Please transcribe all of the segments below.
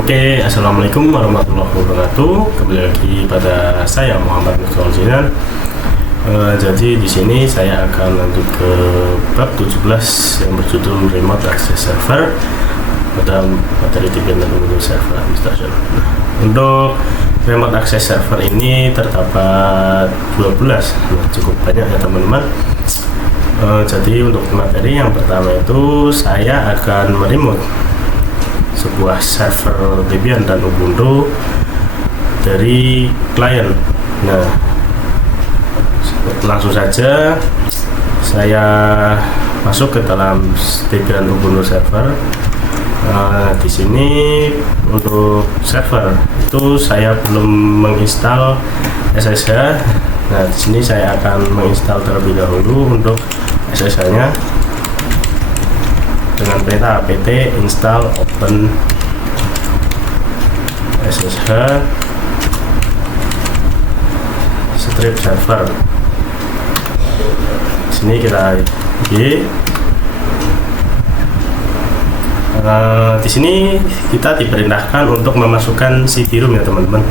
Oke, assalamualaikum warahmatullahi wabarakatuh. Kembali lagi pada saya Muhammad Nurul. Jadi di sini saya akan lanjut ke bab 17 yang berjudul Remote Access Server pada materi Debian dan Ubuntu Server Administration. Untuk Remote Access Server ini terdapat 12, cukup banyak ya teman-teman. Jadi untuk materi yang pertama itu saya akan meremote sebuah server Debian dan Ubuntu dari klien. Nah, langsung saja saya masuk ke dalam Debian Ubuntu server. Di sini untuk server itu saya belum menginstal SSH. Nah, di sini saya akan menginstal terlebih dahulu untuk SSH-nya dengan perintah apt install open SSH strip server. Di sini kita di sini kita diperintahkan untuk memasukkan CD-ROM ya teman-teman.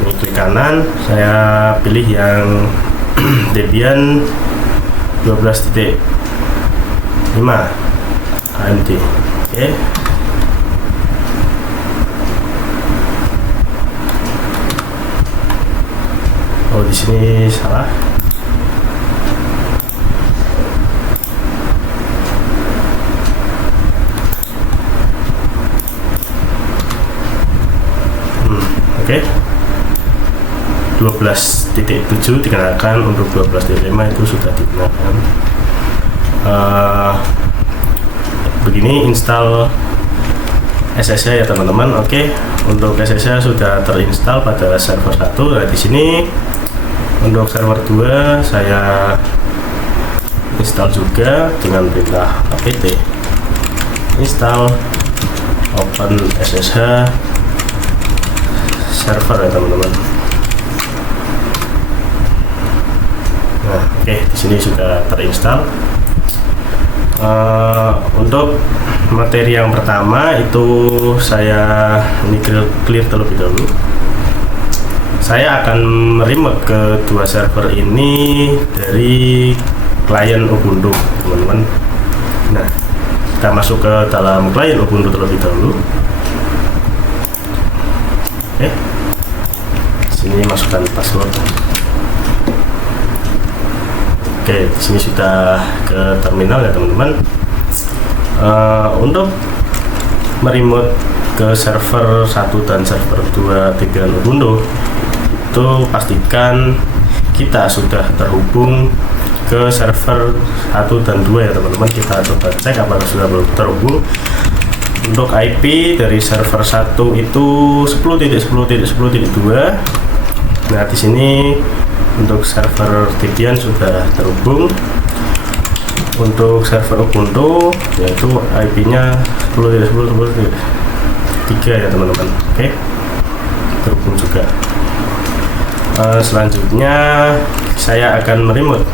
Ini klik kanan, saya pilih yang Debian 12.5 AMD. Oke. Oh, di sini salah. Oke. 12.7 digunakan, untuk 12.5 itu sudah digunakan. Begini install SSH ya teman-teman. Oke, untuk SSH sudah terinstall pada server 1. Nah, di sini untuk server 2 saya install juga dengan perintah apt install open SSH server ya teman-teman. Nah, oke, di sini sudah terinstall. Untuk materi yang pertama itu saya ini clear terlebih dahulu. Saya akan meremote kedua server ini dari klien Ubuntu teman-teman. Nah, kita masuk ke dalam klien Ubuntu terlebih dahulu. Oke, sini masukkan password. Oke, di sini sudah ke terminal ya teman-teman. Untuk meremote ke server 1 dan server 2 Debian Ubuntu itu pastikan kita sudah terhubung ke server 1 dan 2 ya teman-teman. Kita coba cek apakah sudah terhubung. Untuk IP dari server 1 itu 10.10.10.2. Nah, di sini untuk server Debian sudah terhubung. Untuk server Ubuntu yaitu IP-nya 10.10.10.3 ya teman-teman. Oke, terhubung juga. Selanjutnya saya akan meremote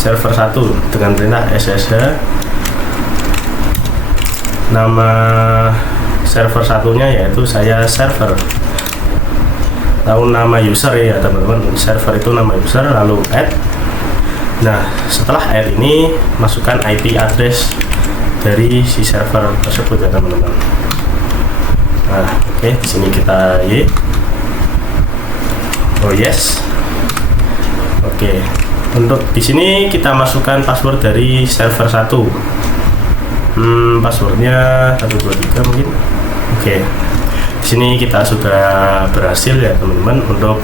server 1 dengan perintah SSH. Nama server satunya yaitu saya server. Tahu nama user ya teman-teman. Server itu nama user, lalu add. Nah, setelah add ini masukkan IP address dari si server tersebut ya teman-teman. Nah, oke, di sini kita yes. Oke. Untuk di sini kita masukkan password dari server 1. Passwordnya 123 mungkin. Oke. Di sini kita sudah berhasil ya teman-teman untuk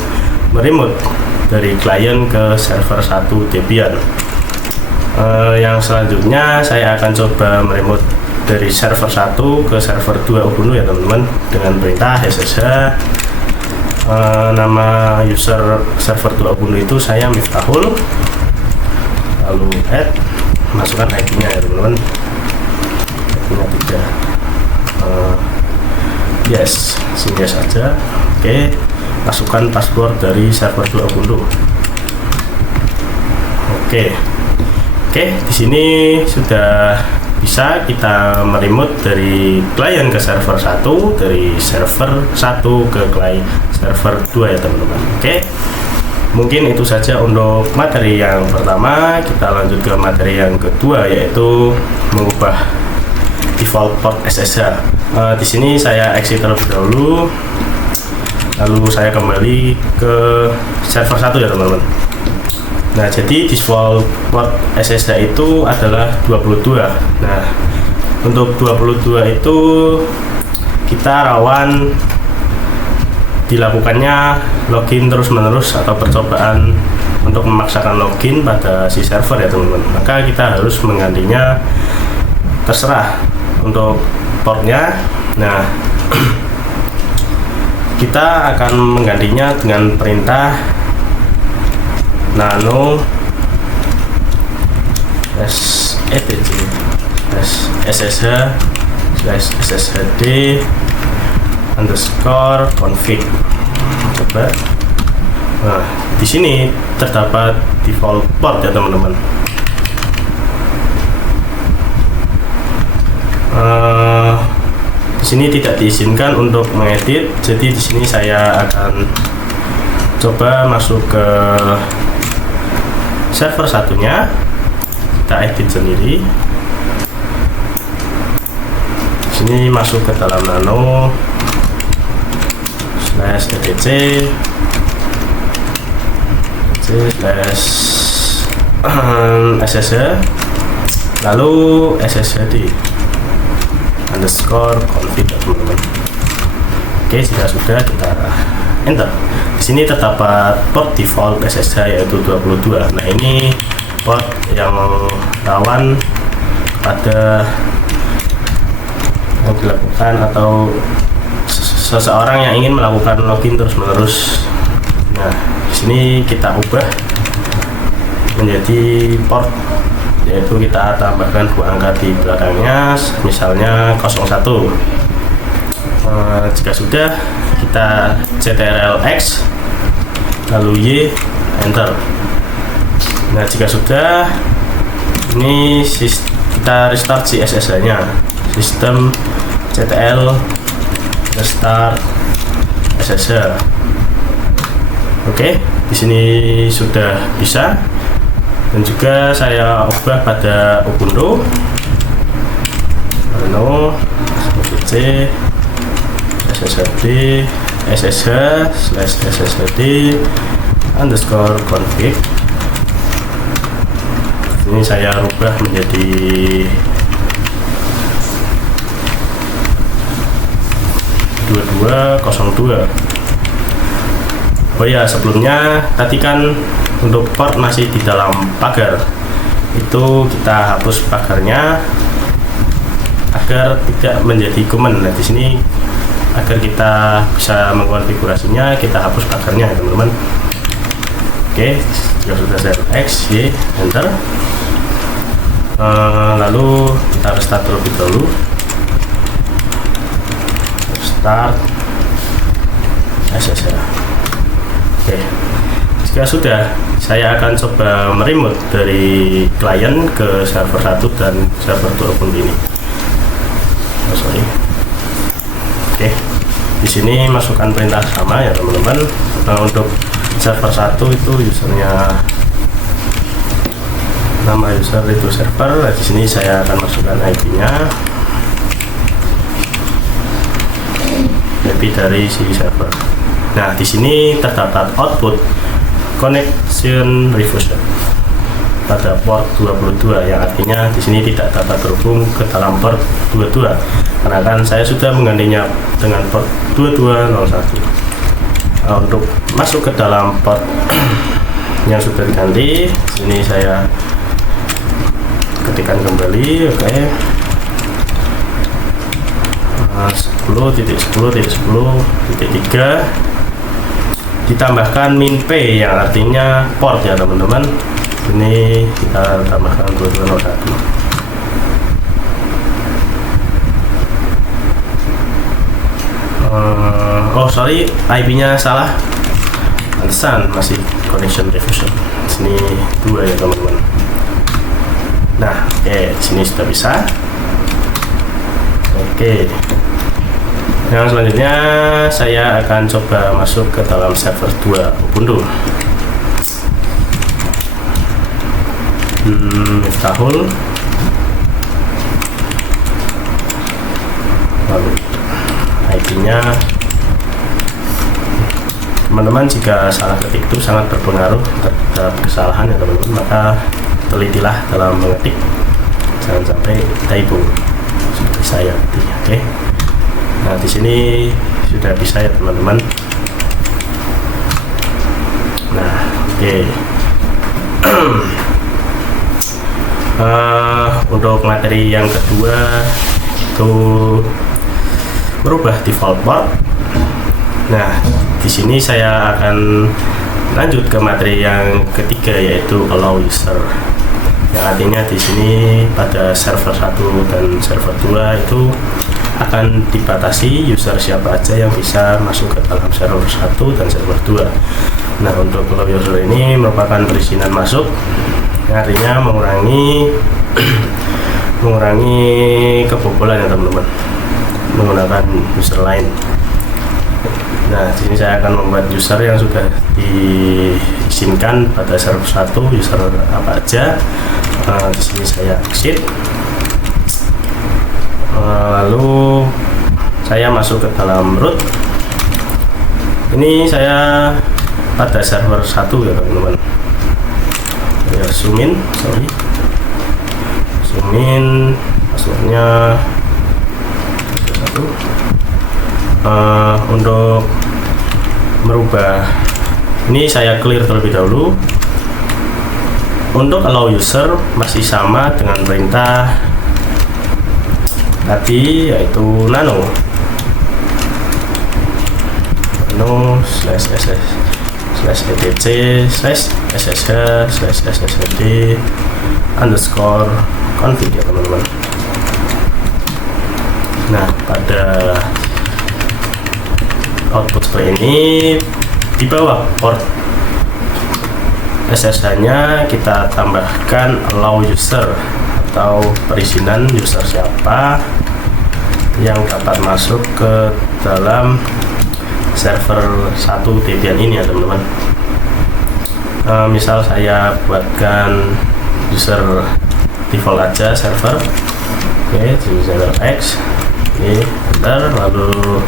meremote dari klien ke server 1 Debian. Yang selanjutnya saya akan coba meremote dari server 1 ke server 2 Ubuntu ya teman-teman dengan perintah SSH. Nama user server 2 Ubuntu itu saya Miftahul, lalu add, masukkan IP-nya ya teman-teman. IP-nya 3. Yes, sini saja. Oke, masukkan password dari server 2 Ubuntu. Oke, di sini sudah bisa kita meremote dari klien ke server 1, dari server 1 ke klien server 2 ya teman-teman. Oke, mungkin itu saja untuk materi yang pertama. Kita lanjut ke materi yang kedua, yaitu mengubah default port SSH. Di sini saya exit terlebih dahulu, lalu saya kembali ke server 1 ya teman-teman. Nah, jadi default port SSH itu adalah 22. Nah, untuk 22 itu kita rawan dilakukannya login terus-menerus atau percobaan untuk memaksakan login pada si server ya teman-teman. Maka kita harus menggantinya, terserah untuk portnya. Nah, kita akan menggantinya dengan perintah nano etc sshd underscore config. Coba. Nah, di sini terdapat default port ya teman-teman. Di sini tidak diizinkan untuk mengedit, jadi di sini saya akan coba masuk ke server satunya, kita edit sendiri. Di sini masuk ke dalam nano /etc /ssh lalu sshd underscore config teman-teman. Oke, jika sudah kita enter. Di sini terdapat port default SSH yaitu 22. Nah, ini port yang rawan pada yang dilakukan atau seseorang yang ingin melakukan login terus-menerus. Nah, di sini kita ubah menjadi port, yaitu kita tambahkan 2 angka di belakangnya, misalnya 01. Jika sudah, kita ctrl-x lalu y, enter. Nah, jika sudah, ini kita restart si SSH nya, sistem ctl restart SSH. Oke, di sini sudah bisa. Dan juga saya ubah pada Ubuntu nano c sshd ssh/sshd underscore config. Ini saya rubah menjadi 2202. Oh ya, sebelumnya tadi kan untuk port masih di dalam pagar, itu kita hapus pagarnya agar tidak menjadi command. Nah, di sini agar kita bisa mengkonfigurasinya, kita hapus pagarnya ya teman-teman. Oke, jika sudah saya X, Y, enter. Lalu kita restart terlebih dahulu. Start SSH. Oke, jika sudah, saya akan coba meremote dari klien ke server 1 dan server 2 pun ini. Oke, di sini masukkan perintah sama ya teman-teman. Untuk server 1 itu usernya, nama user itu server. Di sini saya akan masukkan IP-nya, IP dari si server. Nah, di sini terdapat output connection refused pada port 22, yang artinya di sini tidak dapat terhubung ke dalam port 22 karena kan saya sudah menggantinya dengan port 2201. Untuk masuk ke dalam port yang sudah diganti, sini saya ketikkan kembali. Oke, 10.10.10.3 ditambahkan min p yang artinya port ya teman-teman. Ini kita tambahkan 2201. Oh sorry, IP-nya salah, pantesan masih connection refused. Sini 2 ya teman-teman. Nah, oke, sini sudah bisa. Oke, yang selanjutnya saya akan coba masuk ke dalam server 2 Ubuntu. Miftahul, lalu IP-nya. Teman-teman, jika salah ketik itu sangat berpengaruh terhadap kesalahan ya teman-teman, maka telitilah dalam mengetik, jangan sampai typo seperti saya tadi. Oke. Nah, di sini sudah bisa ya teman-teman. Nah, oke. Untuk materi yang kedua itu merubah default port. Nah, di sini saya akan lanjut ke materi yang ketiga, yaitu allow user. Yang artinya di sini pada server 1 dan server 2 itu akan dibatasi user siapa aja yang bisa masuk ke dalam server 1 dan server 2. Nah, untuk allow user ini merupakan perizinan masuk, yang artinya mengurangi kebobolan ya teman-teman menggunakan user lain. Nah, di sini saya akan membuat user yang sudah diizinkan pada server 1, user apa aja. Di sini saya exit. Lalu saya masuk ke dalam root. Ini saya pada server 1 ya teman-teman. Ya, zoom in passwordnya 1. Untuk merubah ini saya clear terlebih dahulu. Untuk allow user masih sama dengan perintah tadi, yaitu nano /etc/etc/sshd_config ya teman-teman. Nah, pada output seperti ini, di bawah port SSH nya kita tambahkan allow user atau perizinan user siapa yang dapat masuk ke dalam server 1 Debian ini ya teman-teman. Misal saya buatkan user default aja server. Oke, user X. Oke, bentar, lalu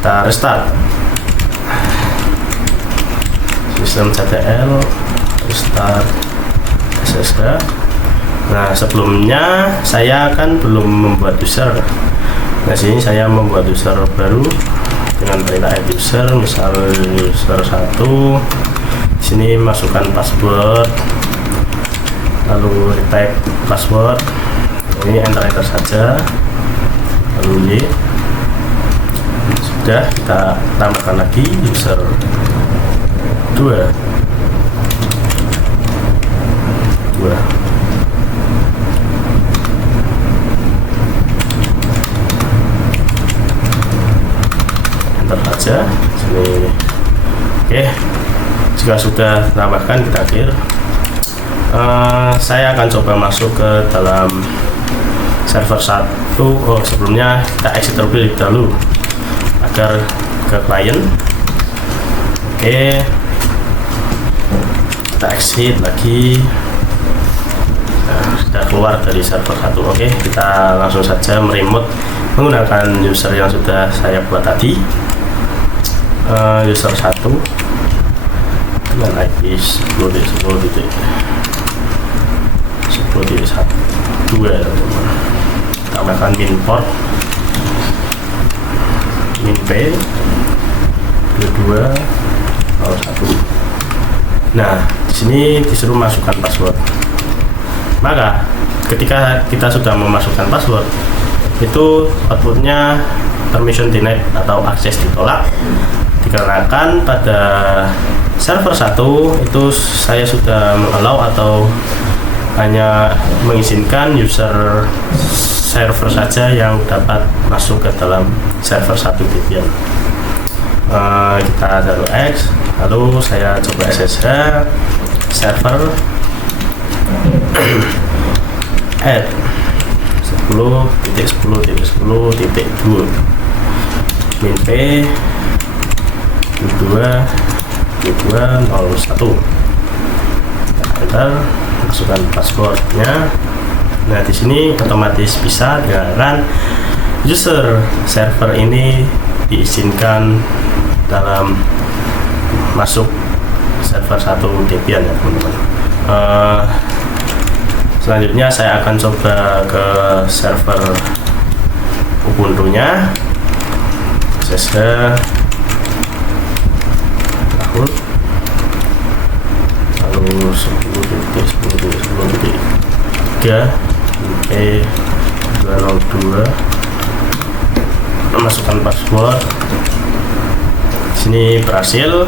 kita restart system.ctl restart SSH. Nah, sebelumnya saya kan belum membuat user. Nah, sini saya membuat user baru dengan perintah add user, misal user 1. Sini masukkan password, lalu type password. Ini enter saja, lalu Y. Sudah, kita tambahkan lagi user 2. Enter saja sini. Oke, jika sudah tambahkan kita akhir. Saya akan coba masuk ke dalam server 1. Sebelumnya kita exit terlebih dahulu agar ke klien. Oke, kita exit lagi. Nah, sudah keluar dari server 1. Oke, kita langsung saja meremote menggunakan user yang sudah saya buat tadi, user 1 dengan IP 10.10.10.1.2. tambahkan min port min p 2201. Nah, di sini disuruh masukkan password. Maka ketika kita sudah memasukkan password, itu outputnya permission denied atau akses ditolak, dikarenakan pada server 1 itu saya sudah mengallow atau hanya mengizinkan user server saja yang dapat masuk ke dalam server 1 Debian. Kita taruh X, lalu saya coba SSH server add 10.10.10.2 min p 22.22.01. Enter, masukkan passwordnya. Nah, di sini otomatis bisa digunakan user server ini diizinkan dalam masuk server 1 Debian ya teman-teman. Selanjutnya saya akan coba ke server Ubuntu-nya. SSH lalu 10.10.10.3 202, masukkan password. Sini berhasil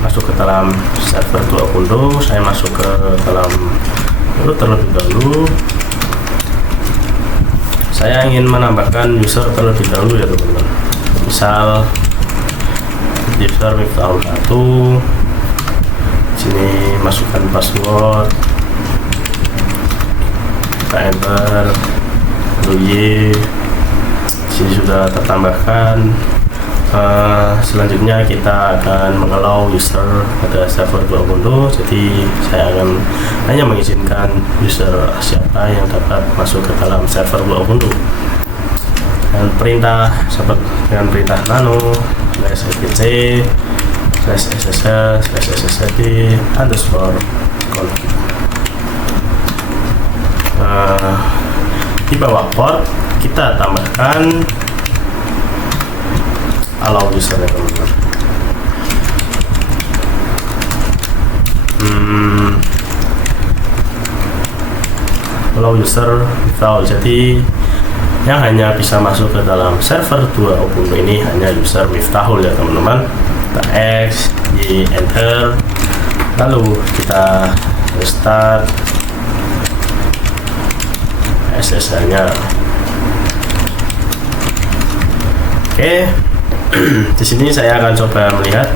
masuk ke dalam server 2 Ubuntu. Saya masuk ke dalam terlebih dahulu. Saya ingin menambahkan user terlebih dahulu ya teman-teman. Misal user Miftahul 1. Sini masukkan password, kita enter, lalu Y. Sini sudah tertambahkan. Selanjutnya kita akan mengelau user pada server 2 Ubuntu. Jadi saya akan hanya mengizinkan user siapa yang dapat masuk ke dalam server 2 Ubuntu dengan perintah dengan perintah nano /etc /ssh/sshd _ config. Di bawah port kita tambahkan allow user ya teman-teman. Allow user without, jadi yang hanya bisa masuk ke dalam server 2 Ubuntu ini hanya user Miftahul ya teman-teman. Kita X, Y, enter, lalu kita restart SSH nya. Oke. Di sini saya akan coba melihat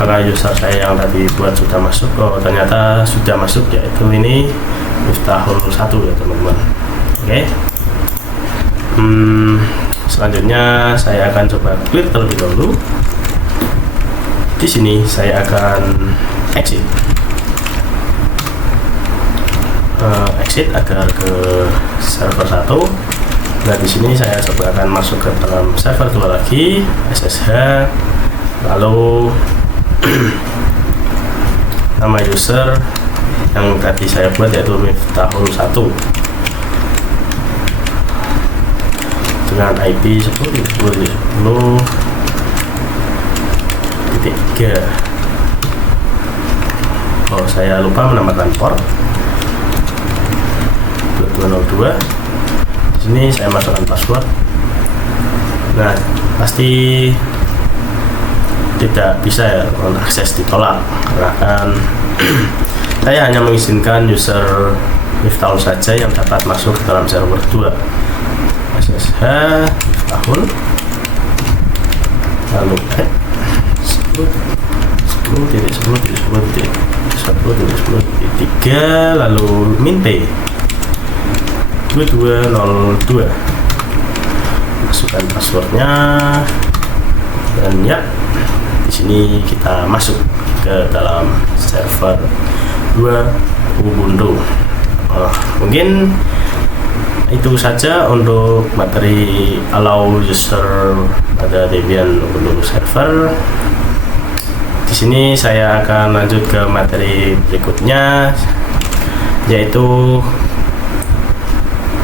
apakah user saya yang tadi buat sudah masuk. Oh, ternyata sudah masuk, yaitu ini Miftahul 1 ya teman-teman. Oke. Selanjutnya saya akan coba clear terlebih dahulu. Di sini saya akan exit agar ke server 1. Nah, di sini saya coba akan masuk ke dalam server 2 lagi, SSH, lalu nama user yang tadi saya buat yaitu Miftahul 1 dengan IP 10.10.10.3. Oh, saya lupa menambahkan port 2202. Di sini saya masukkan password. Nah, pasti tidak bisa ya, akses ditolak karena kan saya hanya mengizinkan user Miftahul saja yang dapat masuk ke dalam server 2. SSH Miftahul, lalu 10.10.10.10.3, lalu min p 2202, masukkan passwordnya, dan ya, di sini kita masuk ke dalam server 2 Ubuntu. Mungkin itu saja untuk materi allow user pada Debian Ubuntu server. Di sini saya akan lanjut ke materi berikutnya, yaitu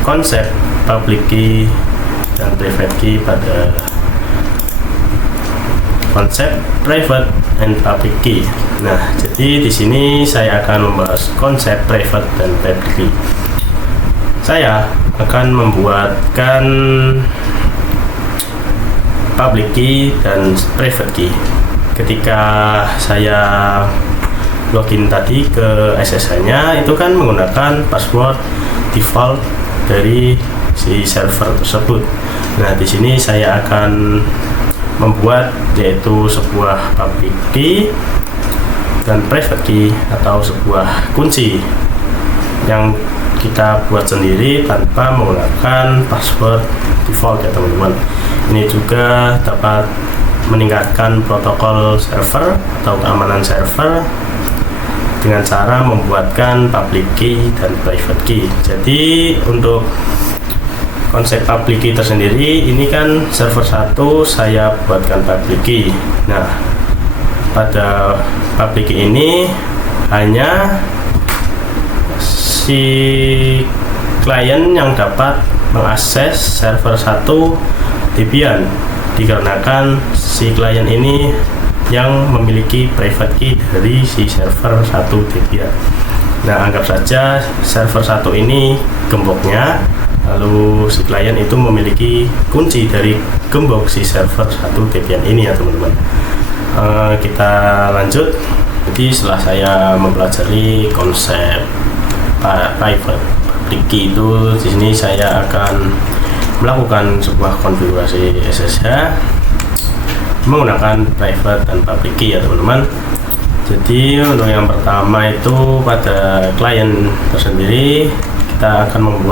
konsep public key dan private key pada konsep private and public key. Nah, jadi di sini saya akan membahas konsep private dan public key. Saya akan membuatkan public key dan private key. Ketika saya login tadi ke SSH-nya, itu kan menggunakan password default dari si server tersebut. Nah, di sini saya akan membuat yaitu sebuah public key dan private key atau sebuah kunci yang kita buat sendiri tanpa menggunakan password default ya teman-teman. Ini juga dapat meningkatkan protokol server atau keamanan server dengan cara membuatkan public key dan private key. Jadi untuk konsep public key tersendiri, ini kan server 1 saya buatkan public key. Nah, pada public key ini hanya si klien yang dapat mengakses server 1 Debian, dikarenakan si klien ini yang memiliki private key dari si server 1 Debian. Nah, anggap saja server 1 ini gemboknya, lalu si klien itu memiliki kunci dari gembok si server 1 Debian ini ya teman-teman. Kita lanjut. Jadi setelah saya mempelajari konsep private public key itu, di sini saya akan melakukan sebuah konfigurasi SSH menggunakan private dan public key ya teman-teman. Jadi untuk yang pertama itu pada klien tersendiri kita akan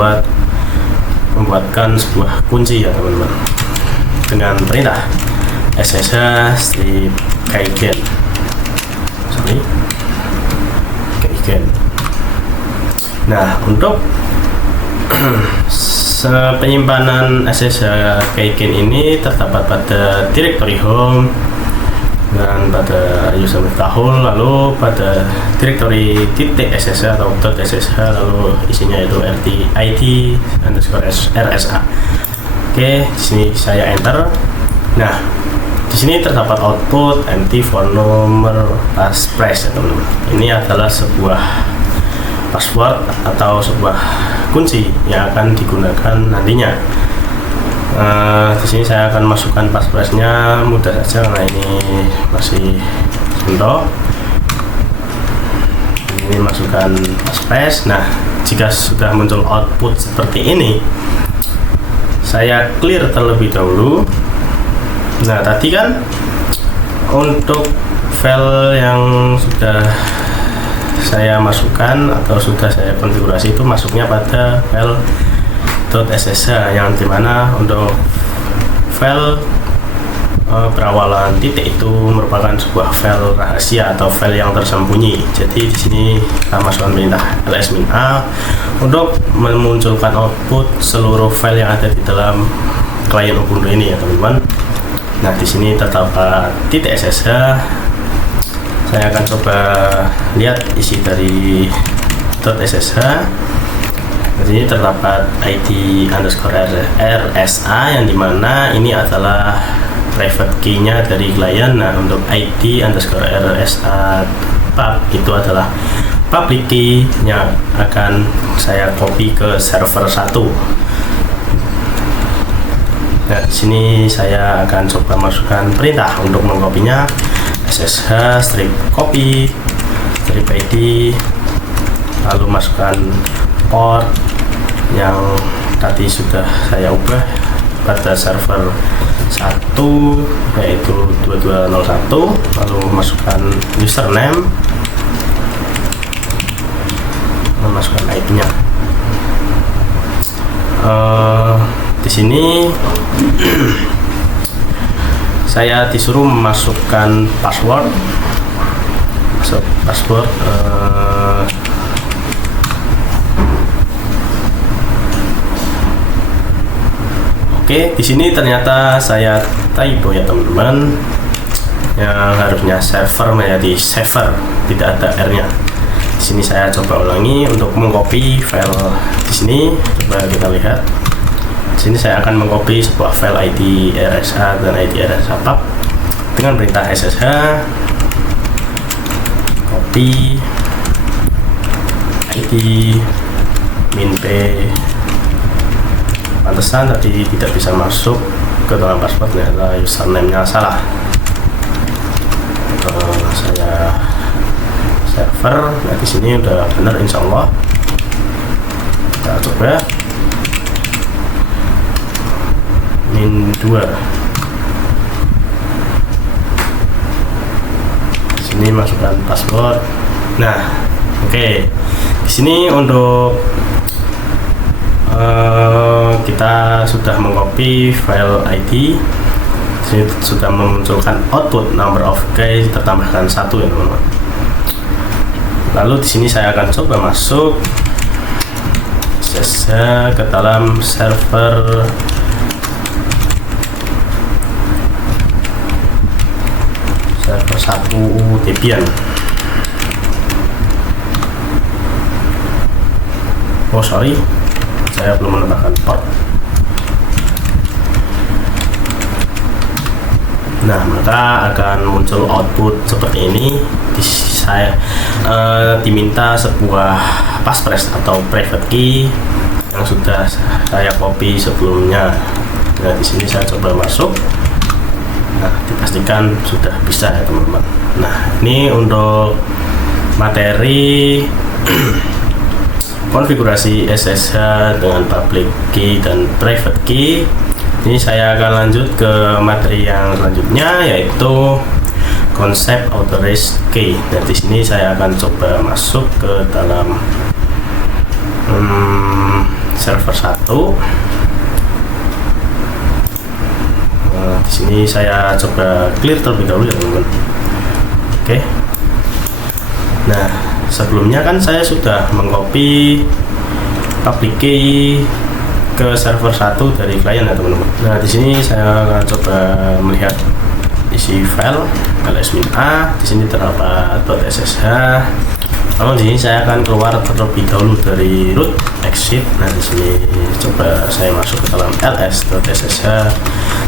membuatkan sebuah kunci ya teman-teman dengan perintah SSH strip keygen. Nah, untuk penyimpanan SSH keygen ini terdapat pada directory home dan pada user mutahul, lalu pada directory .ssh atau .ssh, lalu isinya itu rt_id_rsa. Oke, di sini saya enter. Nah, di sini terdapat output empty for nomor passphrase ya teman-teman. Ini adalah sebuah password atau sebuah kunci yang akan digunakan nantinya. Di sini saya akan masukkan passphrase-nya, mudah saja karena ini masih contoh. Ini masukkan passphrase. Nah, jika sudah muncul output seperti ini, saya clear terlebih dahulu. Nah, tadi kan untuk file yang sudah saya masukkan atau sudah saya konfigurasi itu masuknya pada file .ssh, yang dimana untuk file berawalan titik itu merupakan sebuah file rahasia atau file yang tersembunyi. Jadi di sini kita masukkan perintah ls-a untuk memunculkan output seluruh file yang ada di dalam klien Ubuntu ini ya teman-teman. Nah, di sini terdapat .ssh. Saya akan coba lihat isi dari .ssh. Di sini terdapat id_rsa yang dimana ini adalah private key-nya dari klien. Nah, untuk id_rsa pub itu adalah public key yang akan saya copy ke server 1. Nah, di sini saya akan coba masukkan perintah untuk mengkopinya, ssh strip copy strip id, lalu masukkan port yang tadi sudah saya ubah pada server 1 yaitu 2201, lalu masukkan username, memasukkan ID-nya. Di sini saya disuruh memasukkan password. Oke, di sini ternyata saya typo ya teman-teman. Yang harusnya server menjadi server, tidak ada R-nya. Di sini saya coba ulangi untuk mengcopy file di sini. Coba kita lihat. Di sini saya akan mengcopy sebuah file id_rsa dan id_rsa pub dengan perintah ssh copy id -p. Pantesan tadi tidak bisa masuk ke dalam passwordnya, adalah username-nya salah. Saya server. Nah, di sini udah benar insya Allah. Kita coba -2. Di sini sini masukkan password. Nah, oke. Di sini untuk kita sudah mengcopy file ID. Sini sudah memunculkan output number of key tertambahkan 1 ya teman-teman. Lalu di sini saya akan coba masuk ke dalam server server 1 Debian. Oh sorry, saya belum menambahkan port. Nah, maka akan muncul output seperti ini. Saya diminta sebuah passphrase atau private key yang sudah saya copy sebelumnya. Nah, di sini saya coba masuk. Nah, dipastikan sudah bisa ya teman-teman. Nah, ini untuk materi konfigurasi SSH dengan public key dan private key. Ini saya akan lanjut ke materi yang selanjutnya, yaitu konsep authorized key. Dan di sini saya akan coba masuk ke dalam server 1. Di sini saya coba clear terlebih dahulu ya teman-teman. Oke. Nah, sebelumnya kan saya sudah mengcopy public key ke server 1 dari klien ya teman-teman. Nah, di sini saya akan coba melihat isi file ls-a. Di sini terdapat .ssh. Lalu di sini saya akan keluar terlebih dahulu dari root exit. Nah, di sini coba saya masuk ke dalam ls.ssh.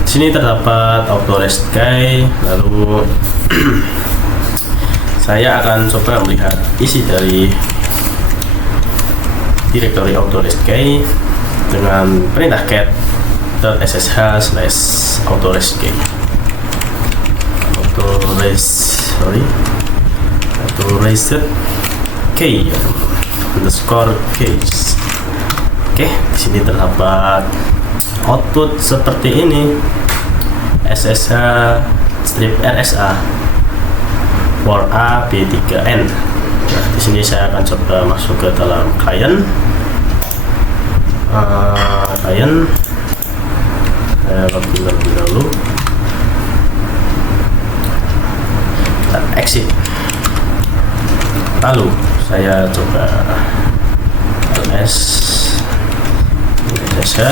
Di sini terdapat authorized key. Lalu saya akan coba melihat isi dari directory authorized key dengan perintah cat.ssh/authorized key. authorized key underscore keys. Oke, di sini terdapat output seperti ini. SSH strip RSA for A B3N. Nah, di sini saya akan coba masuk ke dalam klien. Saya login terlebih dahulu. Kita exit. Lalu saya coba ls saja.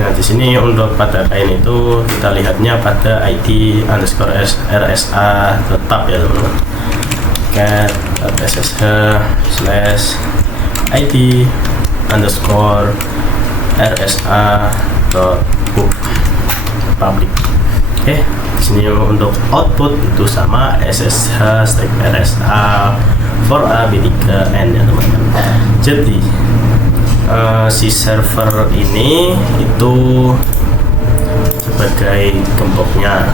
Nah, di sini untuk pada klien itu kita lihatnya pada id underscore rsa tetap ya teman-teman. cat.ssh/id underscore rsa book public. Oke, di sini untuk output itu sama ssh/rsa for a b3n ya teman-teman. Jadi si server ini itu sebagai gemboknya.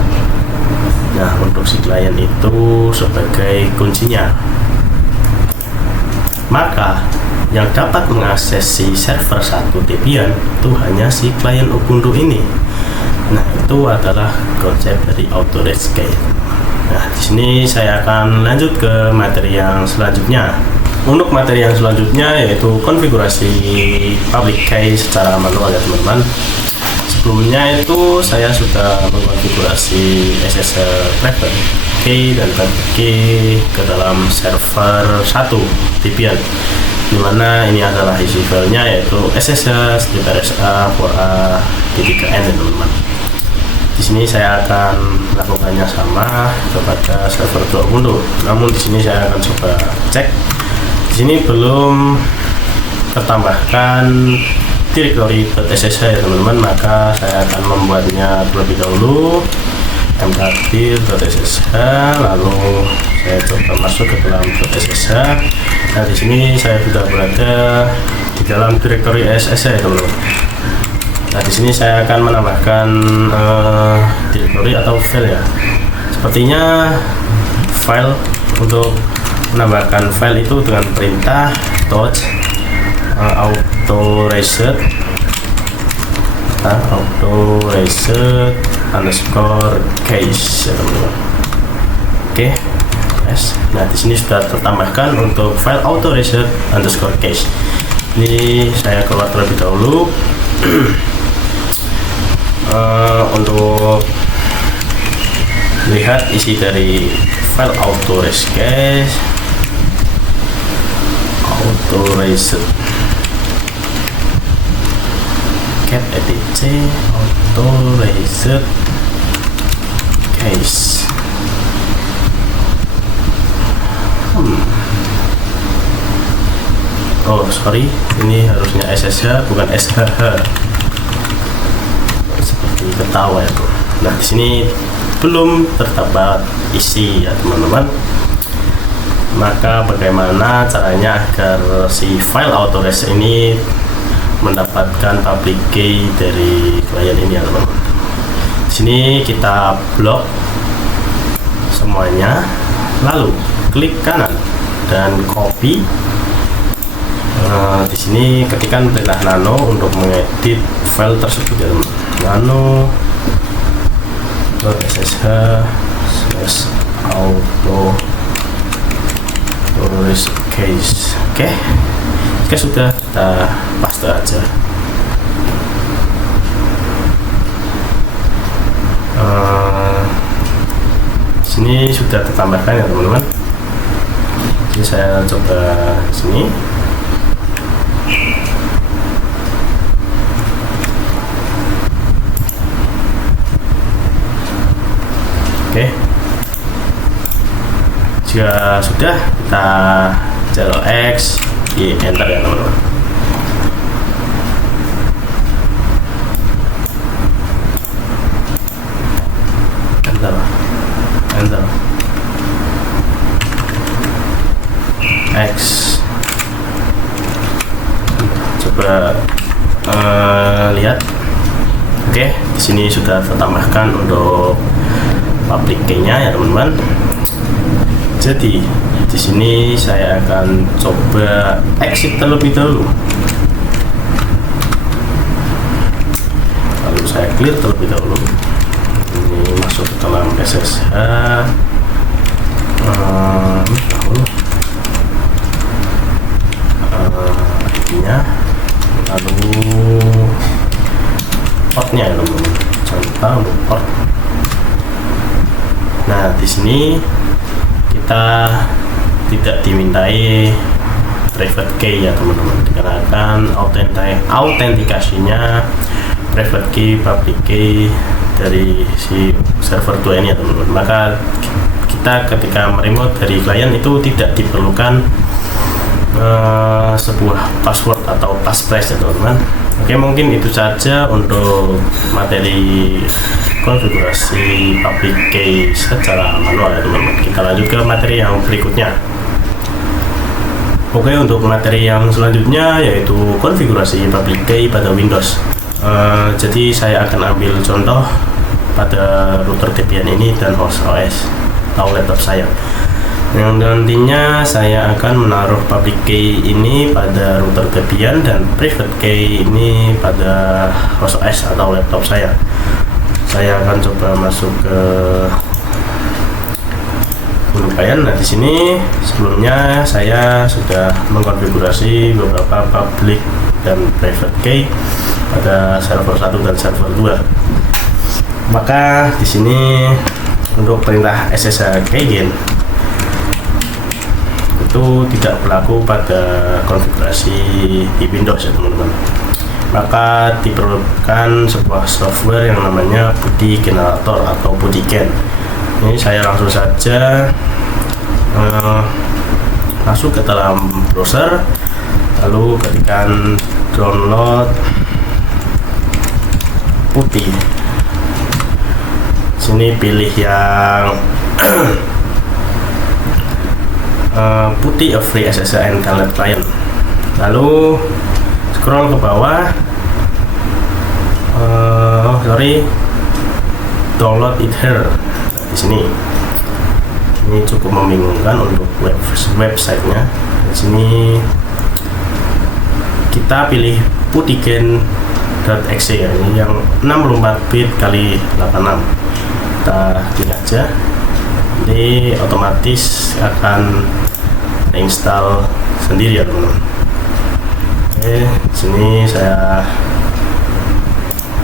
Nah, untuk si klien itu sebagai kuncinya. Maka yang dapat mengakses si server 1 Debian itu hanya si klien Ubuntu ini. Nah, itu adalah konsep dari authorized key. Nah, di sini saya akan lanjut ke materi yang selanjutnya. Untuk materi yang selanjutnya yaitu konfigurasi public key secara manual ya teman-teman. Sebelumnya itu saya sudah mengkonfigurasi SSH private key dan public key ke dalam server 1 Debian, dimana ini adalah isi filenya yaitu SSH strip RSA for A B3N ya teman-teman. Di sini saya akan melakukannya sama kepada server 2 Ubuntu. Namun di sini saya akan coba cek. Di sini belum tertambahkan directory .ssh ya teman-teman, maka saya akan membuatnya terlebih dahulu. mkdir.ssh, lalu saya coba masuk ke dalam .ssh. Nah, di sini saya sudah berada di dalam directory SSH ya teman-teman. Nah, di sini saya akan menambahkan directory atau file ya. Sepertinya file, untuk menambahkan file itu dengan perintah authorized underscore case ya teman-teman. Oke, yes. Nah di sini sudah tertambahkan untuk file auto reset underscore cache. Ini saya keluar terlebih dahulu. Untuk lihat isi dari file auto reset cache, auto reset cat etc auto reset case. Oh sorry, ini harusnya SSH bukan SHH, seperti ketawa ya bro. Nah di sini belum terdapat isi ya teman-teman. Maka bagaimana caranya agar si file auto reset ini mendapatkan public key dari klien ini ya teman-teman. Di sini kita blok semuanya, lalu klik kanan dan copy. Di sini ketikkan perintah nano untuk mengedit file tersebut ya teman. Nano .ssh/auto reset case. Oke, sudah, kita paste aja. Sini sudah tertambahkan ya teman-teman. Jadi saya coba sini. Oke, jika sudah, kita Ctrl X, enter ya teman-teman. Enter X. Coba lihat. Oke, di sini sudah tertambahkan untuk public key-nya ya teman-teman. Jadi di sini saya akan coba exit terlebih dahulu, lalu saya clear terlebih dahulu. Ini masuk ke dalam SSH ID-nya, lalu portnya ya teman-teman. Contoh untuk port. Nah di sini kita tidak dimintai private key ya teman-teman, dikarenakan autentikasinya private key, public key dari si server 2 ini ya teman-teman. Maka kita ketika meremote dari klien itu tidak diperlukan sebuah password atau passphrase ya teman-teman. Oke, mungkin itu saja untuk materi konfigurasi public key secara manual ya teman-teman. Kita lanjut ke materi yang berikutnya. Oke, untuk materi yang selanjutnya yaitu konfigurasi public key pada Windows. Jadi saya akan ambil contoh pada router Debian ini dan host OS atau laptop saya, yang nantinya saya akan menaruh public key ini pada router Debian dan private key ini pada host OS atau laptop saya. Saya akan coba masuk ke klien. Nah di sini sebelumnya saya sudah mengkonfigurasi beberapa public dan private key pada server 1 dan server 2. Maka di sini untuk perintah SSH keygen itu tidak berlaku pada konfigurasi di Windows ya teman-teman. Maka diperlukan sebuah software yang namanya PuTTY Generator atau PuTTY-Gen. Ini saya langsung saja masuk ke dalam browser, lalu ketikkan download PuTTY. Sini pilih yang PuTTY a free SSH and Telnet client, lalu scroll ke bawah. Download it here. Di sini ini cukup membingungkan untuk websitenya. Di sini kita pilih puttygen.exe ya, ini yang 64 bit kali 86. Kita pilih aja. Nanti otomatis akan install sendiri ya teman-teman. Oke, sini saya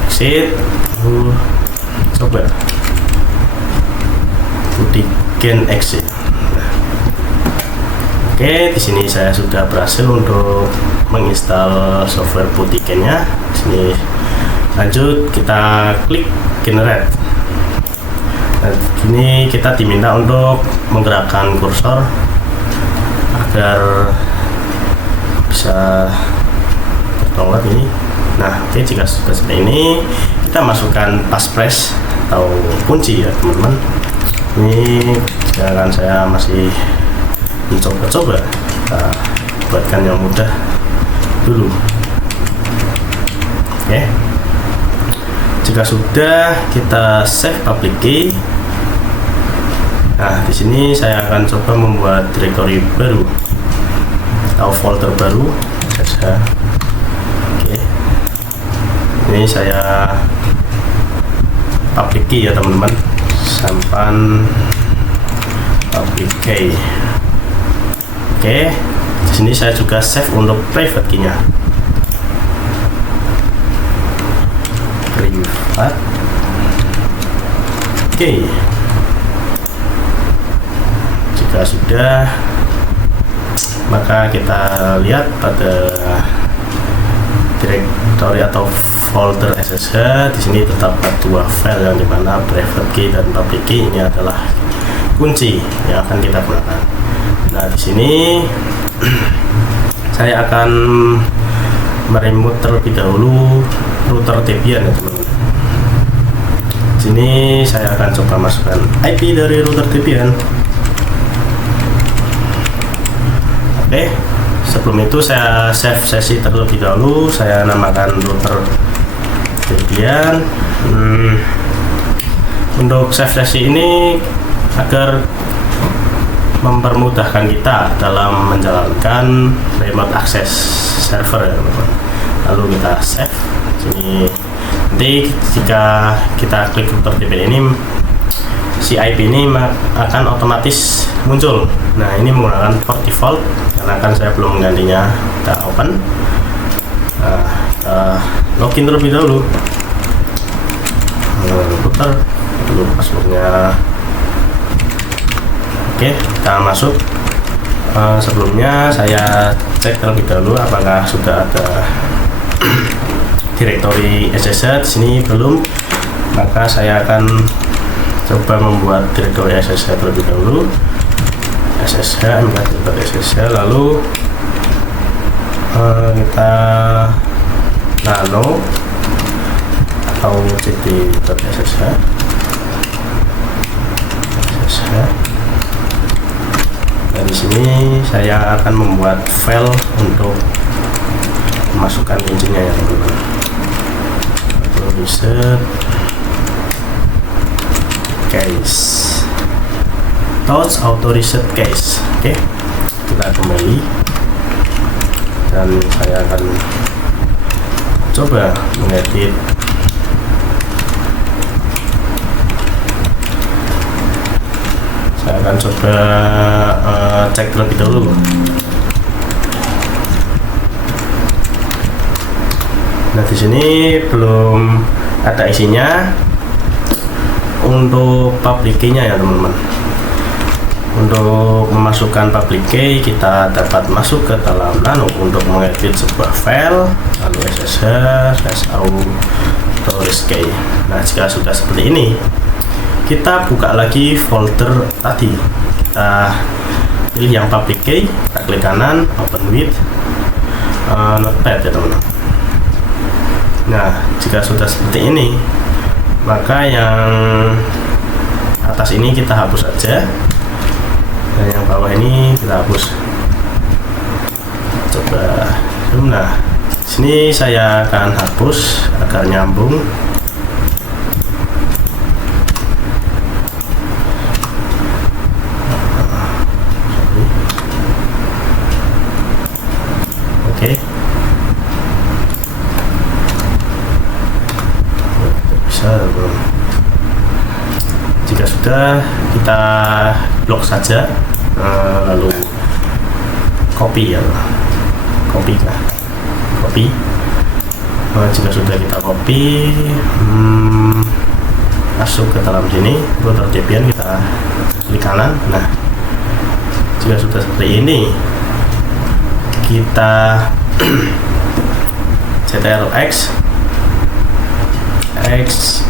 exit, coba Puttigen exit. Oke, di sini saya sudah berhasil untuk menginstal software Puttigen-nya. Sini lanjut kita klik generate. Nah, ini kita diminta untuk menggerakkan kursor agar bisa terdownload ini. Nah, oke, jika sudah seperti ini, kita masukkan passphrase atau kunci ya teman-teman. Ini sekarang saya masih mencoba-coba, kita buatkan yang mudah dulu. Oke, jika sudah, kita save public key. Nah, di sini saya akan coba membuat directory baru atau folder baru saja. Oke, ini saya public key ya teman-teman, sampan public key. Oke, di sini saya juga save untuk private key-nya. Private. Oke. Jika sudah, maka kita lihat pada directory atau folder SSH. Di sini terdapat dua file yang dimana private key dan public key ini adalah kunci yang akan kita gunakan. Nah, di sini saya akan meremote terlebih dahulu router Debian ya teman-teman. Di sini saya akan coba masukkan IP dari router Debian. Oke, sebelum itu saya save sesi terlebih dahulu. Saya namakan router Debian. Untuk save sesi ini agar mempermudahkan kita dalam menjalankan remote access server ya teman-teman. Lalu kita save sini. Nanti jika kita klik router Debian ini, si IP ini akan otomatis muncul. Nah, ini menggunakan port default karena kan saya belum menggantinya. Kita open. Nah, login terlebih dahulu. Router dulu passwordnya. Oke, kita masuk. Sebelumnya saya cek terlebih dahulu apakah sudah ada directory SSH. Di sini belum, maka saya akan coba membuat directory SSH terlebih dahulu. SSH, SSH, lalu kita nano atau cd.ssh. Dan di sini saya akan membuat file untuk memasukkan kuncinya ya teman-teman. Reset case, touch auto reset case. Oke, kita kembali dan saya akan coba mengedit. Saya akan coba cek terlebih dahulu. Nah, di sini belum ada isinya. Untuk public key-nya ya teman-teman. Untuk memasukkan public key, kita dapat masuk ke dalam nano untuk mengedit sebuah file, lalu SSH /auto-reset key. Nah, jika sudah seperti ini, kita buka lagi folder tadi. Kita pilih yang public key, kita klik kanan, open with notepad ya teman-teman. Nah, jika sudah seperti ini, maka yang atas ini kita hapus saja dan yang bawah ini kita hapus. Coba zoom. Nah, sini saya akan hapus agar nyambung. Oke. Bisa. Jika sudah, kita blok saja, lalu copy ya, copy. Jika sudah kita copy, masuk ke dalam sini, router Debian kita klik kanan. Nah, jika sudah seperti ini, kita Ctrl X,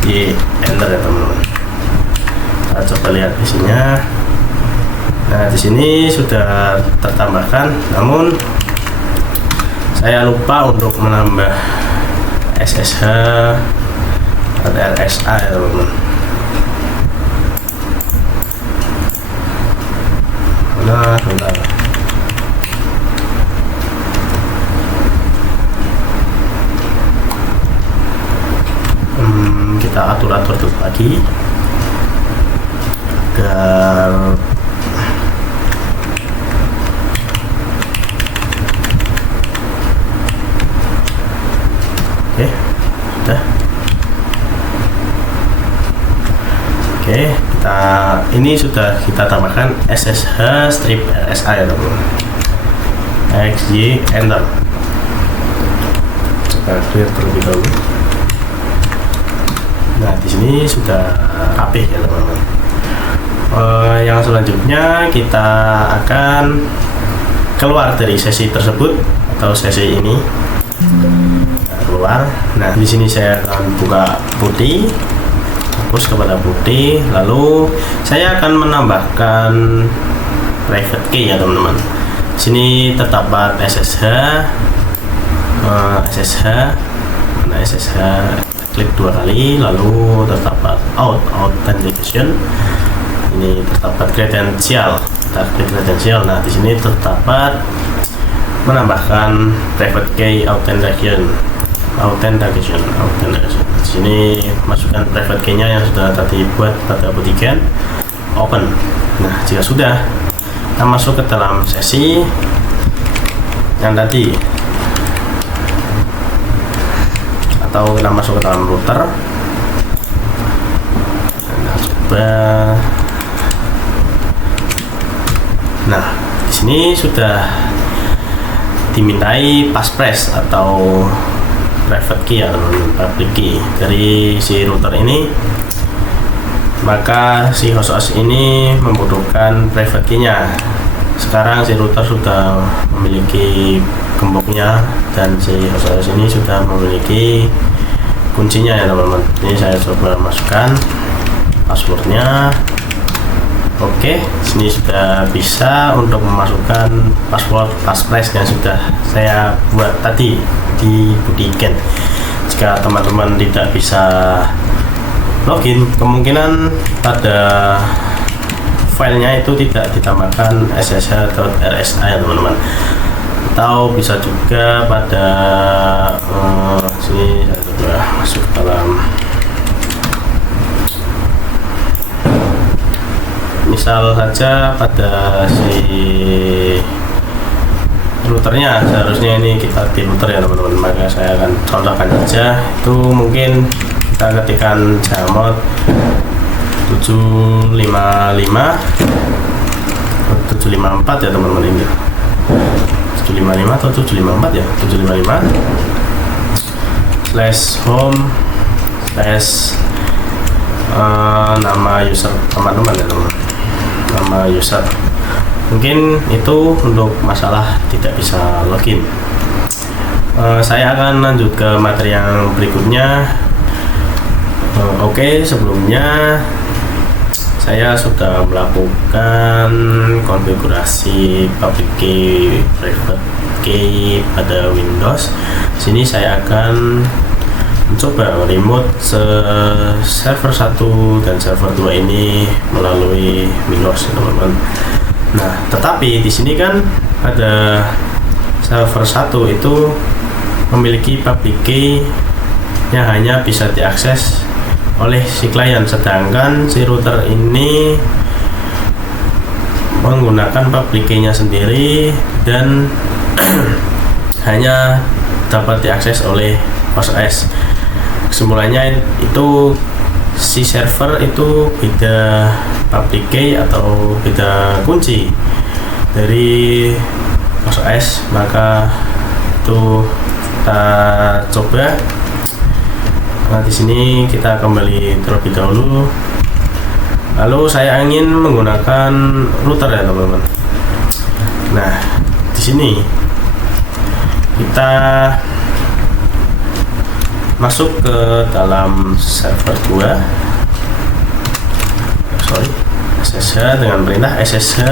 Y, enter ya teman-teman. Kita coba lihat isinya. Nah, di sini sudah tertambahkan, namun saya lupa untuk menambah SSH atau RSA ya teman-teman. Bentar. Kita atur dulu lagi agar sudah. Ini sudah kita tambahkan SSH strip RSA ya teman-teman. XY enter. Coba clear terlebih dahulu. Nah, di sini sudah rapih ya teman-teman. Yang selanjutnya kita akan keluar dari sesi tersebut atau sesi ini. Keluar. Nah, di sini saya akan buka putih, hapus kepada putih, lalu saya akan menambahkan private key ya teman-teman. Sini terdapat SSH, SSH, klik 2 kali, lalu terdapat authentication. Ini terdapat kredensial, kita klik kredensial. Nah, di sini terdapat menambahkan private key authentication. Di sini masukkan private key-nya yang sudah tadi buat pada bootcamp, open. Nah, jika sudah, kita masuk ke dalam sesi yang tadi, atau kita masuk ke dalam router. Nah, coba. Nah, di sini sudah dimintai passphrase atau private key atau public key dari si router ini, maka si host ini membutuhkan private key-nya. Sekarang si router sudah memiliki gemboknya dan si host ini sudah memiliki kuncinya ya teman-teman. Ini saya coba masukkan passwordnya. Oke, sini sudah bisa untuk memasukkan password passphrase yang sudah saya buat tadi di bootcamp. Jika teman-teman tidak bisa login, kemungkinan pada filenya itu tidak ditambahkan SSH atau RSA ya teman-teman, atau bisa juga pada sini saya coba masuk dalam, misal saja pada si routernya, seharusnya ini kita di router ya teman-teman, maka saya akan contohkan saja. Itu mungkin kita ketikkan jamot 754 ya teman-teman, ini 755 atau 754 ya, 755 /home/ nama user teman-teman ya teman, nama user. Mungkin itu untuk masalah tidak bisa login. Saya akan lanjut ke materi yang berikutnya. Oke, sebelumnya saya sudah melakukan konfigurasi public key, private key pada Windows. Sini saya akan mencoba remote server 1 dan server 2 ini melalui Windows teman-teman. Nah, tetapi di sini kan ada server 1 itu memiliki public key yang hanya bisa diakses oleh si klien, sedangkan si router ini menggunakan public key-nya sendiri dan hanya dapat diakses oleh host OS. Kesimpulannya itu si server itu beda public key atau beda kunci dari OS, maka itu kita coba. Nah, di sini kita kembali terlebih dahulu. Lalu saya ingin menggunakan router ya teman-teman. Nah, di sini kita masuk ke dalam server SSH dengan perintah SSH,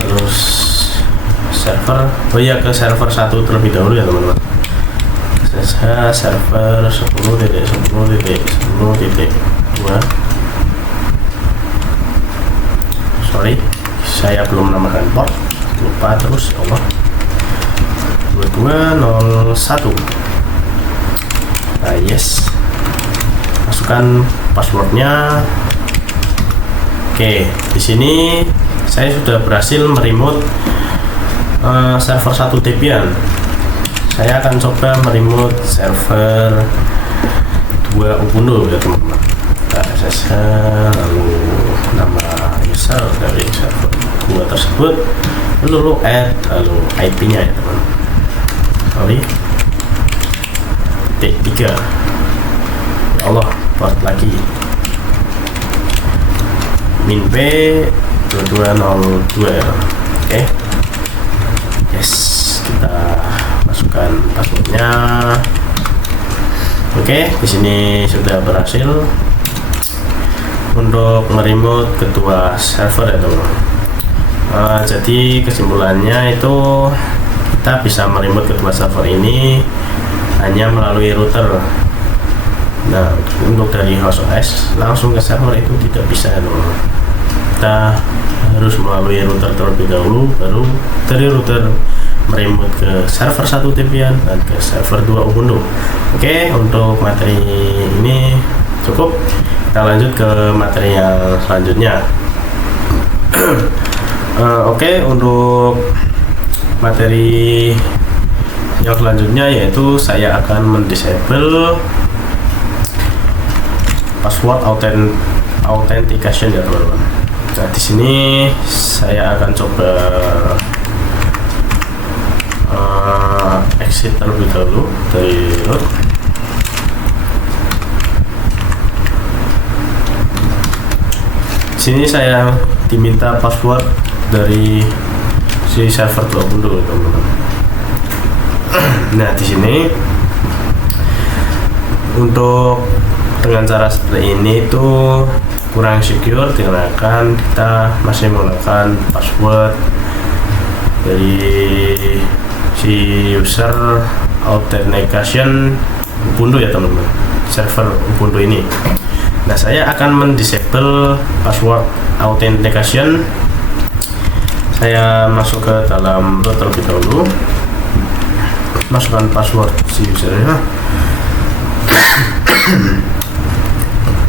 lalu server, ke server 1 terlebih dahulu ya teman-teman. SSH server 10.10.10.2. Saya belum menambahkan port, lupa terus, ya Allah. 2201. Nah, yes, masukkan passwordnya. Oke, di sini saya sudah berhasil meremote server 1 Debian. Saya akan coba meremote server 2 Ubuntu ya teman-teman. Kita SSH, lalu nama user dari server 2 tersebut, lalu add, lalu IP-nya ya teman-teman. T3. Ya Allah, port lagi. Min P 2202 ya. Oke. Yes, kita masukkan passwordnya. Oke, di sini sudah berhasil untuk meremote kedua server ya teman-teman. Jadi kesimpulannya itu kita bisa meremote kedua server ini hanya melalui router. Nah, untuk dari host OS langsung ke server itu tidak bisa ya teman-teman. Kita harus melalui router terlebih dahulu, baru dari router meremote ke server 1 Debian dan ke server 2 Ubuntu. Oke, untuk materi ini cukup. Kita lanjut ke materi yang selanjutnya. Oke, untuk materi yang selanjutnya yaitu saya akan mendisable password authentication ya teman-teman. Nah, di sini saya akan coba exit terlebih dahulu dari root. Sini saya diminta password dari si server 2 Ubuntu teman-teman. Nah, di sini untuk dengan cara seperti ini itu kurang secure dikarenakan kita masih menggunakan password dari si user authentication Ubuntu ya teman-teman, server Ubuntu ini. Nah, saya akan mendisable password authentication. Saya masuk ke dalam root terlebih dahulu, masukkan password si usernya,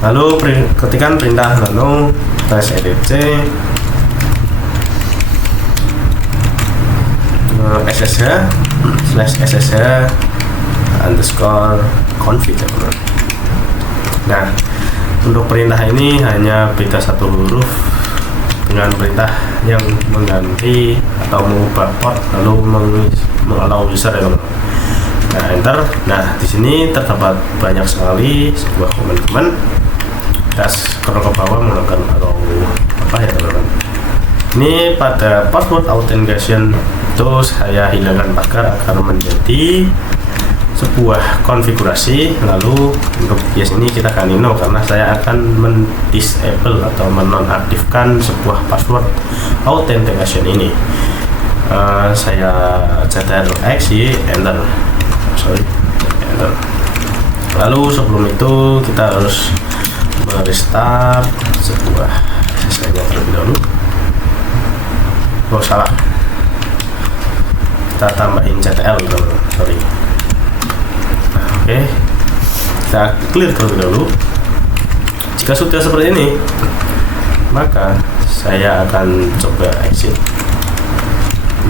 lalu ketikkan perintah lalu etc ssh underscore config. Nah, untuk perintah ini hanya beda satu huruf dengan perintah yang mengganti atau mengubah port lalu mengallow user ya teman. Nah, enter. Nah, di sini terdapat banyak sekali sebuah komen-komen. Kita scroll ke bawah menggunakan atau apa ya teman-teman. Ini pada password authentication itu saya hilangkan pagar agar menjadi sebuah konfigurasi. Lalu untuk bias ini kita akan no karena saya akan mendisable atau menonaktifkan sebuah password authentication ini. Saya Ctrl+X enter. Enter. Lalu sebelum itu kita harus merestart sebuah SSH-nya terlebih dahulu. Oh, salah. Kita tambahin CTL teman-teman. Sorry. Oke, kita clear terlebih dahulu. Jika sudah seperti ini, maka saya akan coba exit.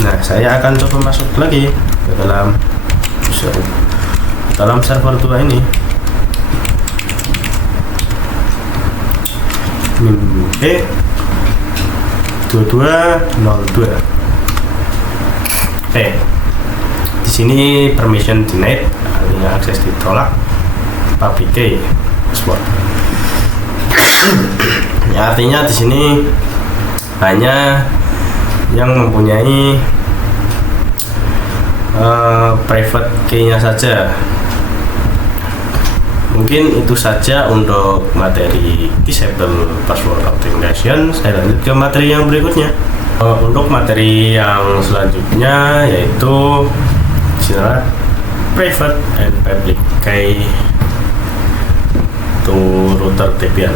Nah, saya akan coba masuk lagi ke dalam server 2 ini. min p 2202. Di sini permission denied, artinya akses ditolak. Public key password. Ya, artinya di sini hanya yang mempunyai private key-nya saja. Mungkin itu saja untuk materi disable password authentication. Saya lanjut ke materi yang berikutnya. Untuk materi yang selanjutnya yaitu private and public key to router Debian.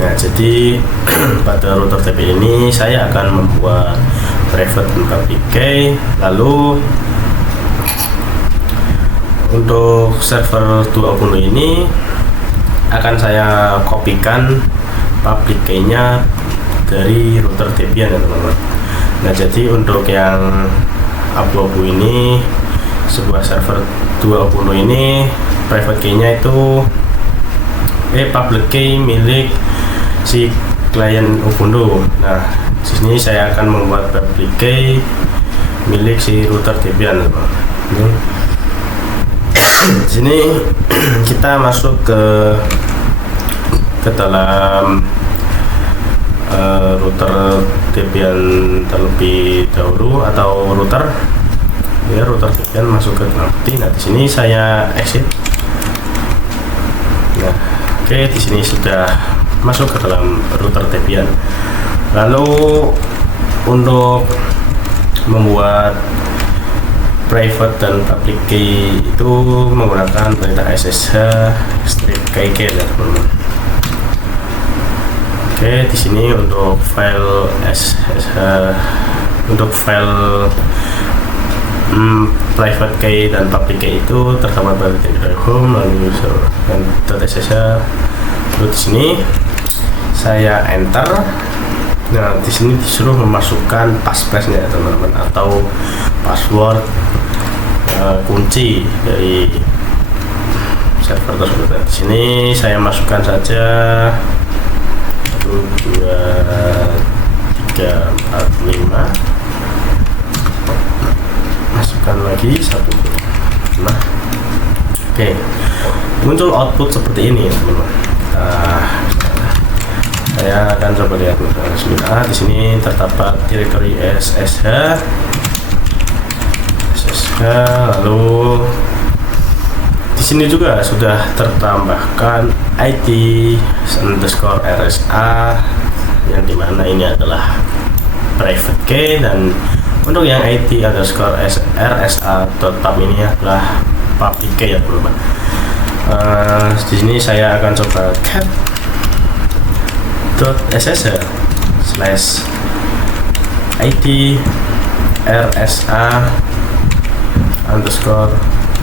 Nah, jadi pada router Debian ini saya akan membuat private dan public key. Lalu untuk server 2.0 ini akan saya kopikan public key-nya dari router Debian ya teman-teman. Nah, jadi untuk yang abu-abu ini, sebuah server 2.0 ini private key-nya itu public key milik si klien Ubuntu. Nah, di sini saya akan membuat public key milik si router Debian teman-teman. Di sini kita masuk ke dalam router Debian terlebih dahulu, atau router Debian masuk ke dalam putih. Nah, di sini saya exit. Nah, oke, di sini sudah masuk ke dalam router Debian. Lalu untuk membuat private dan public key itu menggunakan perintah SSH strip key ya teman-teman. Oke, di sini untuk file SSH, untuk file private key dan public key itu terdapat pada directory home, lalu user dan .ssh. Lalu di sini saya enter. Nah, di sini disuruh memasukkan passphrase-nya teman-teman, atau password kunci dari server tersebut. Di sini saya masukkan saja 1 2 3 4 5. Masukkan lagi 1 2 5. Oke, muncul output seperti ini teman-teman. Saya akan coba lihat di sini terdapat directory SSH, lalu di sini juga sudah tertambahkan IT underscore RSA, yang dimana ini adalah private key, dan untuk yang IT underscore RSA.pub ini adalah public key ya teman-teman. Di sini saya akan coba cat .ssh slash IT RSA underscore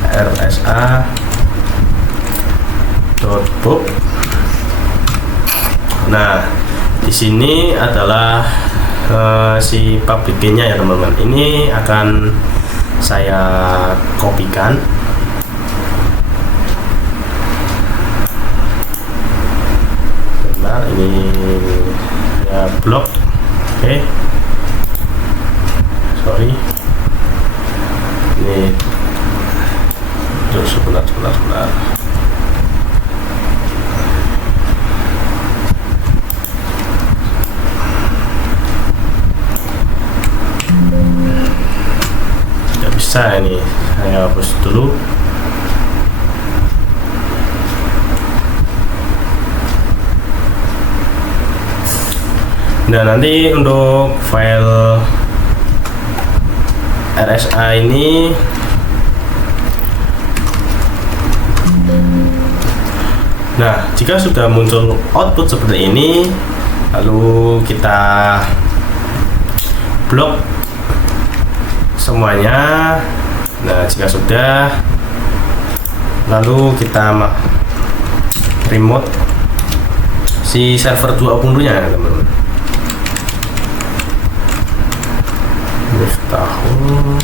RSA .pub. Nah, di sini adalah si public key-nya ya teman-teman. Ini akan saya kopikan. Bentar, ini ya blok. Oke. Sorry. Ini sebentar. Tidak bisa, ini saya hapus dulu. Nah, nanti untuk file RSA ini jika sudah muncul output seperti ini, lalu kita blok semuanya. Nah, jika sudah, lalu kita remote si server 2.0 nya teman-teman. Miftahul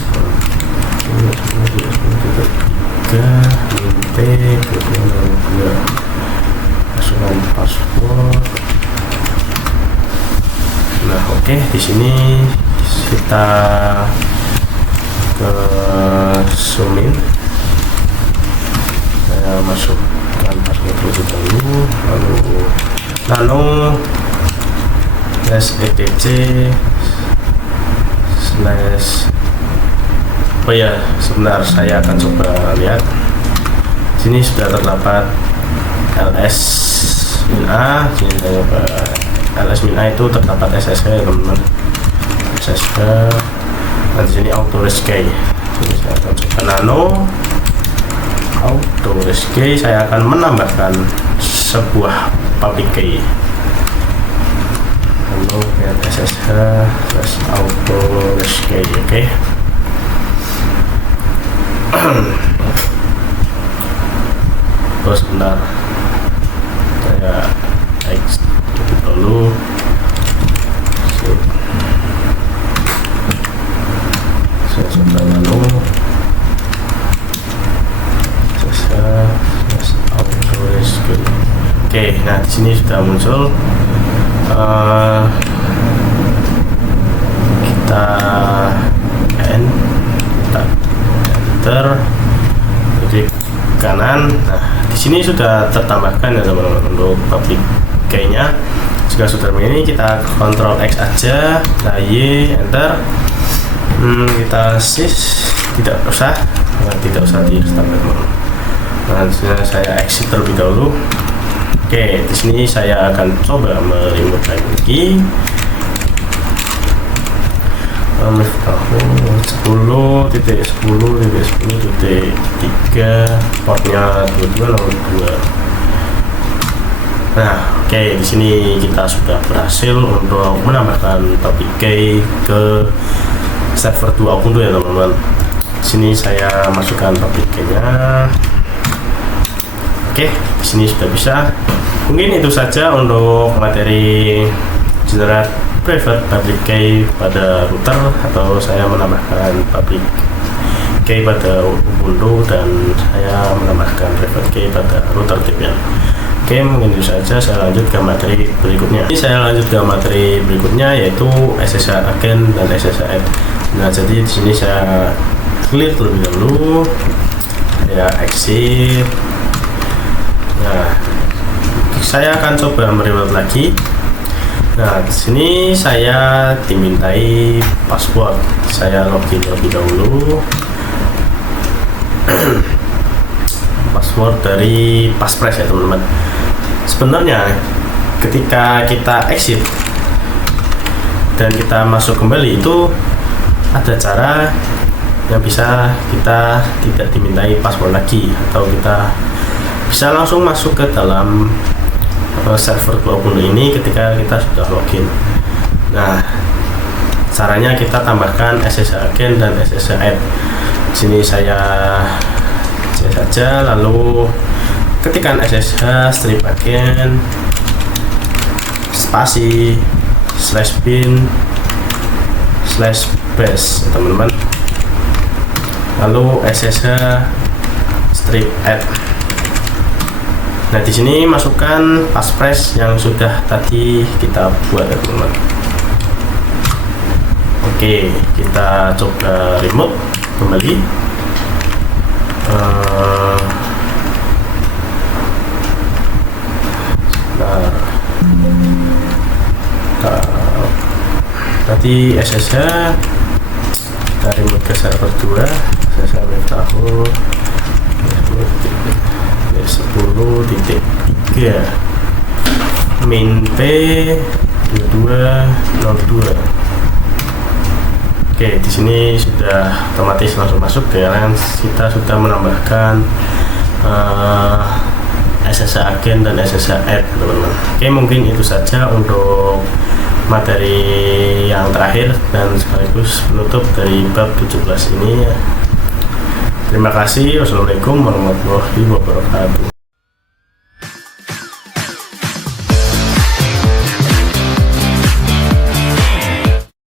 masukkan password Nah, oke, di sini kita ke zoom in. Saya masukkan password terlebih dahulu, lalu nano /etc / oh ya, sebentar, saya akan coba lihat. Sini sudah terdapat ls-a. Sini saya coba ls-a itu terdapat SSH, teman-teman. SSH. Nah, di sini auto rescue. Jadi saya akan coba nano auto rescue. Saya akan menambahkan sebuah public key. Lalu SSH auto rescue. Oke. Oh, sebentar, saya X dulu. Saya coba lalu auto rescue. Oke, nah di sini sudah muncul. Kita enter di kanan. Nah, di sini sudah tertambahkan ya teman-teman untuk public key-nya. Jika sudah ini kita Ctrl X aja, nah Y enter. Kita sys tidak usah di restart teman-teman. Nah, saya exit terlebih dahulu. Oke, di sini saya akan coba meremote lagi. 10.10.10.3 portnya 2202. Nah, oke, di sini kita sudah berhasil untuk menambahkan public key ke server 2.2 ya teman-teman. Di sini saya masukkan public key-nya. Oke, di sini sudah bisa. Mungkin itu saja untuk materi generate private public key pada router, atau saya menambahkan public key pada Ubuntu dan saya menambahkan private key pada router Debian. Oke, mungkin itu saja. Saya lanjut ke materi berikutnya. Ini saya lanjut ke materi berikutnya, yaitu SSH agent dan SSH add. Nah, jadi di sini saya clear terlebih dahulu. Saya exit. Nah, saya akan coba mereload lagi. Nah, di sini saya dimintai password. Saya login terlebih dahulu. Password dari Passphrase ya teman-teman. Sebenarnya ketika kita exit dan kita masuk kembali, itu ada cara yang bisa kita tidak dimintai password lagi, atau kita bisa langsung masuk ke dalam server 2.0 ini ketika kita sudah login. Nah, caranya kita tambahkan SSH agent dan SSH add. Di sini saya saja, lalu ketikkan SSH strip agent spasi /bin/bash teman-teman, lalu SSH strip add. Nah, di sini masukkan passphrase yang sudah tadi kita buat ya teman-teman. Oke, kita coba remote kembali. Tadi SSH kita remote ke server 2. SSH tahu 10.3 min p 2202. Oke, di sini sudah otomatis langsung masuk ke lens. Kita sudah menambahkan SSH agent dan SSH add teman-teman. Oke, mungkin itu saja untuk materi yang terakhir dan sekaligus penutup dari bab 17 ini. Terima kasih. Wassalamualaikum warahmatullahi wabarakatuh.